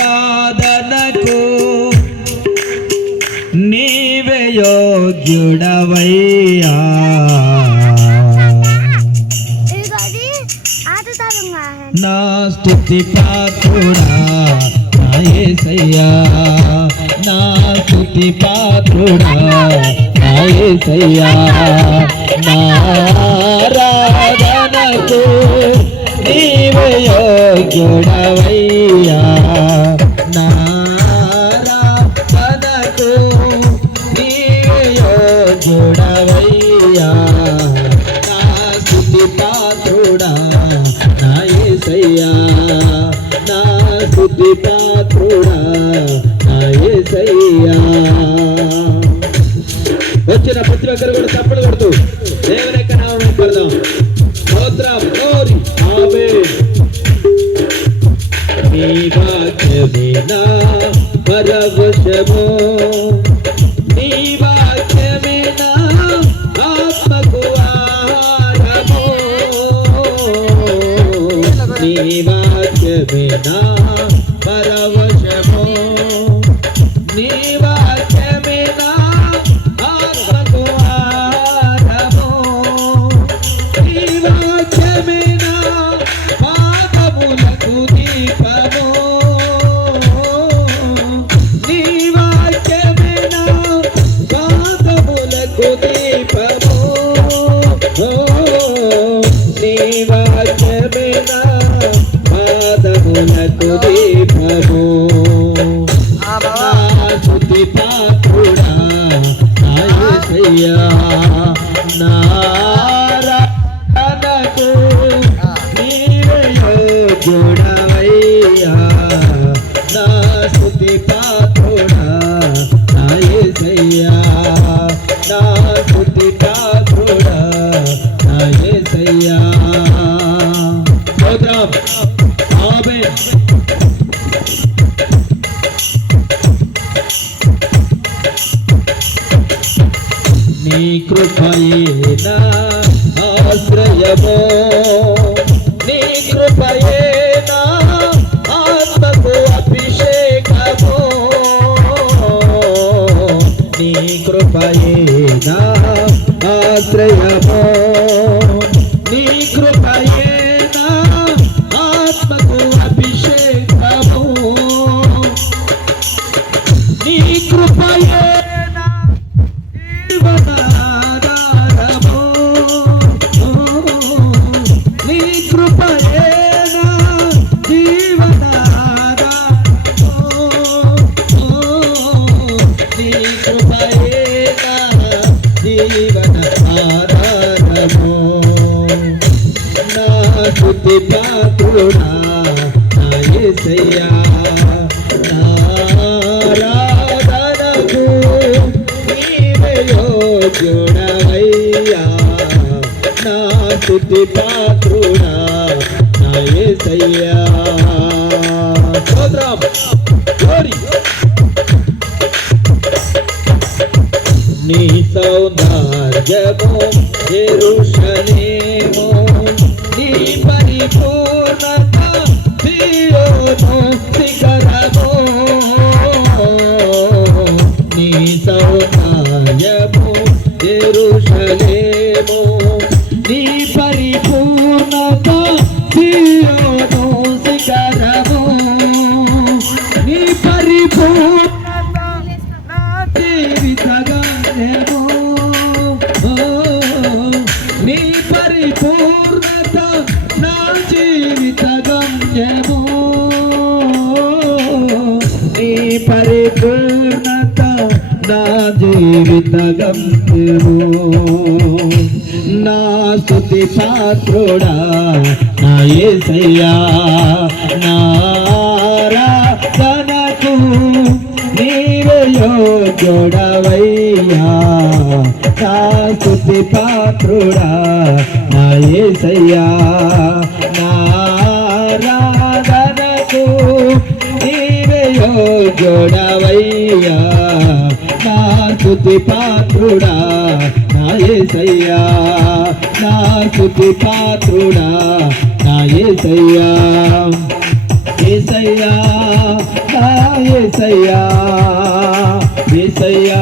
నారాధనకు నీవే యోగ్యుడవయ్యా, నా స్తుతి పాత్రుడా నా యేసయ్యా, నా స్తుతి పాత్రుడా నా యేసయ్యా, నారాధనకు నీవే యోగ్యుడవయ్యా, నారాధనకు నీవే యోగ్యుడవయ్యా, నా స్తుతి పాత్రుడా నా యేసయ్యా, నా స్తుతి పాత్రుడా నా యేసయ్యా. వచ్చిన ప్రతి ఒక్కరు కూడా తప్పుడు కొడుతూ దేవుని యొక్క నామమును కొడదాం. స్తోత్రం, గ్లోరీ, ఆమేన్. నీ వాక్యమే నా పరవశము, నీ వాక్యమే నా ఆత్మకు ఆహారము, నీ వాక్యమే నా పరవశము, నీ వాక్యమే నా ఆత్మకు ఆహారము, నీ వాక్యమే నా పాదములకు దీపము, నీ వాక్యమే నా పాదములకు దీపము, నీ వాక్యమే నా పాదములకు దీపము, నా స్తుతి పాత్రుడా నా యేసయ్యా, నారాధనకు నీవే యోగ్యుడవయ్యా, నా స్తుతి పాత్రుడా నా యేసయ్యా, నా స్తుతి పాత్రుడా నా యేసయ్యా. స్తోత్రం, ఆమేన్. నీ కృపయే నా ఆశ్రయము, నీ కృపయే నా ఆత్మకు అభిషేకము, నీ కృపయే నా ఆశ్రయము, నీ కృపయే నా ఆత్మకు అభిషేకము, నీ కృపయే నా జీవనాధారము, నీ కృపయే నా జీవనాధారము, నీ కృపయే నా జీవనాధారము, నా స్తుతి పాత్రుడా నా యేసయ్యా, నారాధనకు నీవే యోగ్యుడవయ్యా, నా స్తుతి పాత్రుడా నా యేసయ్యా. స్తోత్రం, గ్లోరీ. నీ సౌందర్యము యెరూషలేము, నీ పరిపూర్ణత సీయోను శిఖరము, నీ సౌందర్యము యెరూషలేము, నీ పరిపూర్ణత సీయోను శిఖరము, నీ పరిపూర్ణత నా జీవిత గమ్యము, నీ పరిపూర్ణత నా జీవిత గమ్యము, నీ పరిపూర్ణత నా జీవిత గమ్యము, నా స్తుతి పాత్రుడా నా యేసయ్యా, నారాధనకు నీవే యోగ్యుడవయ్యా, నా స్తుతి పాత్రుడా నా యేసయ్యా, నారాధనకు నీవే యోగ్యుడవయ్యా, నా స్తుతి పాత్రుడా నా యేసయ్యా, నా స్తుతి పాత్రుడా నా యేసయ్యా. యేసయ్యా నా యేసయ్యా యేసయ్యా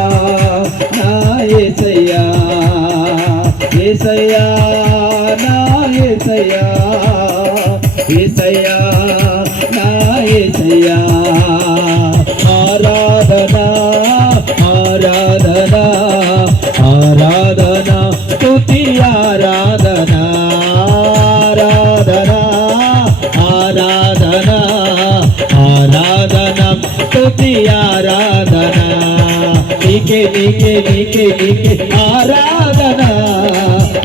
నా యేసయ్యా యేసయ్యా నా యేసయ్యా యేసయ్యా నా యేసయ్యా ఆరాధనా ఆరాధనా ఆరాధనా స్తుతి ఆరాధనా ఆరాధనా ఆరాధనా ఆరాధనా స్తుతి ఆరాధనా నీకే నీకే నీకే నీకే ఆరాధనా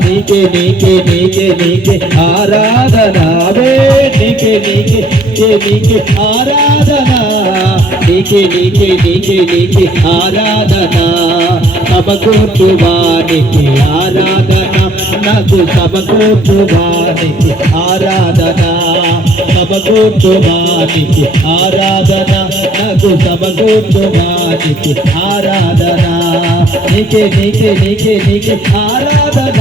నీకే నీకే నీకే నీకే ఆరాధనా వే నీకే నీకే నీకే ఆరాధనా నీకే నీకే నీకే నీకే ఆరాధనా సమకూర్చువానికి ఆరాధన నాకు సమకూర్చువానికి ఆరాధన సమకూర్చువానికి ఆరాధన నాకు సమకూర్చువానికి ఆరాధన నీకే నీకే నీకే నీకే ఆరాధన